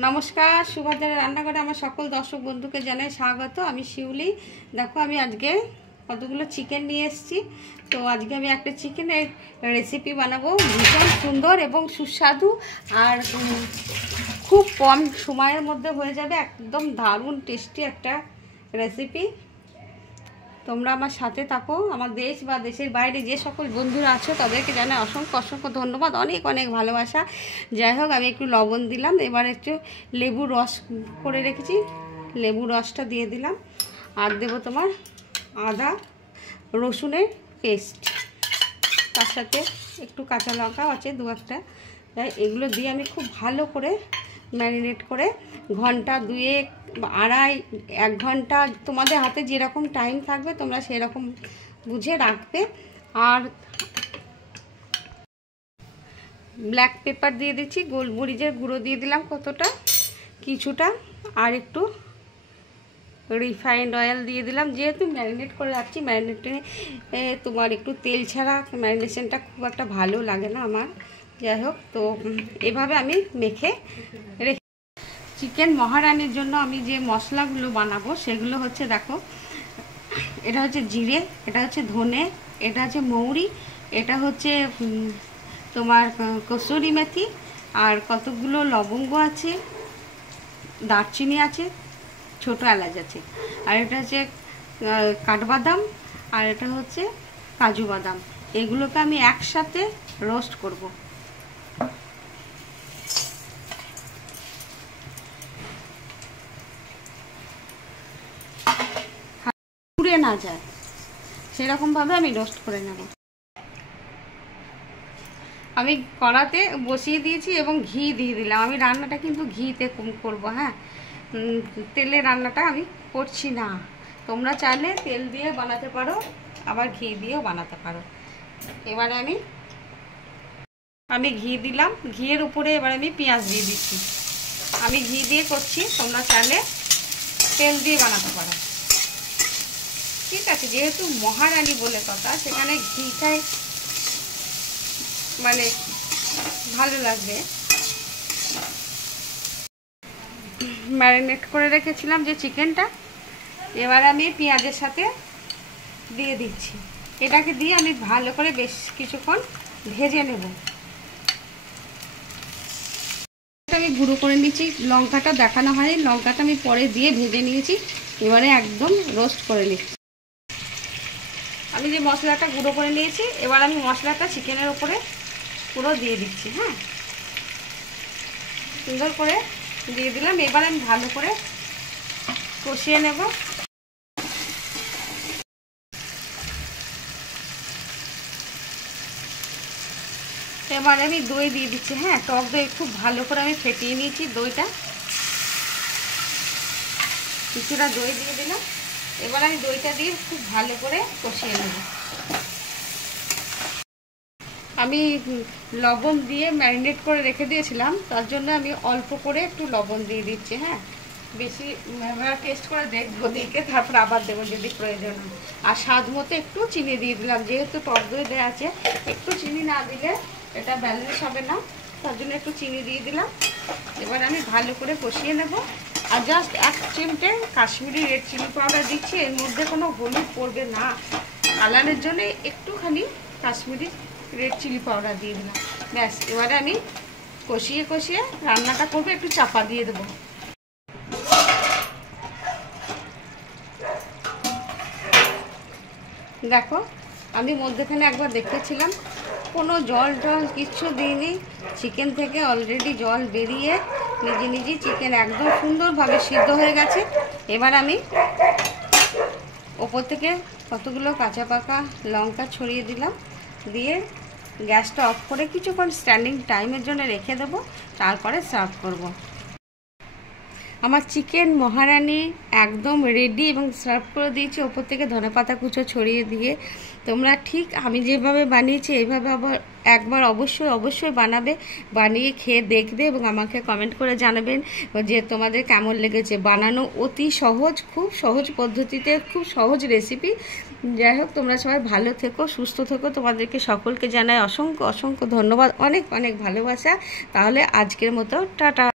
নমস্কার, সুভদ্রার রান্নাঘরে আমার সকল দর্শক বন্ধুকে জানাই স্বাগত। আমি শিউলি। দেখো, আমি আজকে কতগুলো চিকেন নিয়ে এসেছি। তো আজকে আমি একটা চিকেনের রেসিপি বানাবো, ভীষণ সুন্দর এবং সুস্বাদু, আর খুব কম সময়ের মধ্যে হয়ে যাবে। একদম দারুণ টেস্টি একটা রেসিপি। তোমরা আমার সাথে থাকো। আমার দেশ বা দেশের বাইরে যে সকল বন্ধুরা আছো তাদেরকে জানাই অসংখ্য অসংখ্য ধন্যবাদ, অনেক অনেক ভালোবাসা। যাই হোক, আমি একটু লবণ দিলাম, এবার একটু লেবুর রস করে রেখেছি, লেবুর রসটা দিয়ে দিলাম। আর দেবো তোমার আদা রসুনের পেস্ট, তার সাথে একটু কাঁচা লঙ্কাও আছে দু একটা। এগুলো দিয়ে আমি খুব ভালো করে ম্যারিনেট করে ঘন্টা দুয়েক, আড়াই, 1 ঘন্টা, তোমাদের হাতে যেরকম টাইম থাকবে তোমরা সেরকম বুঝে রাখবে। আর ব্ল্যাক পেপার দিয়ে দিচ্ছি, গোলমরিচের গুঁড়ো দিয়ে দিলাম কিছুটা, আর একটু রিফাইন্ড অয়েল দিয়ে দিলাম। যেহেতু ম্যারিনেট করে রাখছি, ম্যারিনেটে তোমার একটু তেল ছাড়া ম্যারিনেশনটা খুব একটা ভালো লাগে না আমার। যাই হোক, তো এভাবে আমি মেখে রেখে চিকেন মহারানির জন্য আমি যে মশলাগুলো বানাবো সেগুলো হচ্ছে, দেখো, এটা হচ্ছে জিরে, এটা হচ্ছে ধনে, এটা হচ্ছে মৌরি, এটা হচ্ছে তোমার কসুরি মেথি, আর কতগুলো লবঙ্গ আছে, দারচিনি আছে, ছোটো এলাচ আছে, আর এটা হচ্ছে কাঠবাদাম, আর এটা হচ্ছে কাজু বাদাম। এগুলোকে আমি একসাথে রোস্ট করব। পুড়ে না যায় সেরকমভাবে আমি রোস্ট করে নেব। আমি কড়াতে বসিয়ে দিয়েছি এবং ঘি দিয়ে দিলাম। আমি রান্নাটা কিন্তু ঘিতে করবো, হ্যাঁ, তেলে রান্নাটা আমি করছি না। তোমরা চাইলে তেল দিয়ে বানাতে পারো, আবার ঘি দিয়েও বানাতে পারো। এবারে আমি ঘি দিলাম, ঘিয়ের উপরে এবার আমি পেঁয়াজ দিয়ে দিচ্ছি। আমি ঘি দিয়ে করছি, তোমরা চাইলে তেল দিয়ে বানাতে পারো, ঠিক আছে। যেহেতু মহারানী বলে কথা, সেখানে ঘিটাই মানে ভালো লাগবে। ম্যারিনেট করে রেখেছিলাম যে চিকেনটা, এবার আমি পেঁয়াজের সাথে দিয়ে দিচ্ছি। এটাকে দিয়ে আমি ভালো করে বেশ কিছুক্ষণ ভেজে নেব। আমি গুঁড়ো করে নিয়েছি, লঙ্কাটা দেখানো হয়নি, লঙ্কাটা আমি পরে দিয়ে ভেজে নিয়েছি। এবারে একদম রোস্ট করে নিচ্ছি। আমি যে মশলাটা গুঁড়ো করে নিয়েছি, এবার আমি মশলাটা চিকেনের উপরে পুরো দিয়ে দিচ্ছি। হ্যাঁ, সুন্দর করে দিয়ে দিলাম। এবার আমি ভালো করে কষিয়ে নেব। এবার আমি দই দিয়ে দিচ্ছি। হ্যাঁ, টক দই খুব ভালো করে আমি ফেটিয়ে নিয়েছি দইটা, কিছুটা দই দিয়ে দিলাম। এবার আমি দইটা দিয়ে খুব ভালো করে কষিয়ে নেব। আমি লবণ দিয়ে ম্যারিনেট করে রেখে দিয়েছিলাম, তার জন্য আমি অল্প করে একটু লবণ দিয়ে দিচ্ছি। হ্যাঁ, বেশি টেস্ট করে দেখবো, দেখে তারপর আবার দেবো যদি প্রয়োজন হয়। আর স্বাদ মতো একটু চিনি দিয়ে দিলাম, যেহেতু টক দই দেওয়া আছে, একটু চিনি না দিলে এটা ব্যালেন্স হবে না, তার জন্য একটু চিনি দিয়ে দিলাম। এবার আমি ভালো করে কষিয়ে নেব। আর জাস্ট 1 চিমটে কাশ্মীরি রেড চিলি পাউডার দিচ্ছি, এর মধ্যে কোনো হলুদ পড়বে না, কালারের জন্য একটুখানি কাশ্মীরি রেড চিলি পাউডার দিয়ে দিলাম। ব্যাস, এবারে আমি কষিয়ে কষিয়ে রান্নাটা করবো, একটু চাপা দিয়ে দেবো। দেখো, আমি মধ্যেখানে একবার দেখেছিলাম, কোনো জল কিচ্ছু দিইনি, চিকেন থেকে অলরেডি জল বেরিয়ে নিজে নিজেই চিকেন একদম সুন্দরভাবে সিদ্ধ হয়ে গেছে। এবার আমি ওপর থেকে কতগুলো কাঁচা পাকা লঙ্কা ছড়িয়ে দিলাম, দিয়ে গ্যাসটা অফ করে কিছুক্ষণ স্ট্যান্ডিং টাইমের জন্য রেখে দেবো, তারপরে সার্ভ করব। আমার চিকেন মহারানি একদম রেডি এবং সার্ভ করে দিয়েছি, ওপর থেকে ধনেপাতা কুচো ছড়িয়ে দিয়ে। তোমরা ঠিক আমি যেভাবে বানিয়েছি এইভাবে আবার একবার অবশ্যই বানাবে, বানিয়ে খেয়ে দেখবে এবং আমাকে কমেন্ট করে জানাবেন যে তোমাদের কেমন লেগেছে। বানানো অতি সহজ, খুব সহজ পদ্ধতিতে, খুব সহজ রেসিপি। যাই হোক, তোমরা সবাই ভালো থেকো, সুস্থ থেকো। তোমাদেরকে সকলকে জানাই অসংখ্য অসংখ্য ধন্যবাদ, অনেক অনেক ভালোবাসা। তাহলে আজকের মতো টাটা।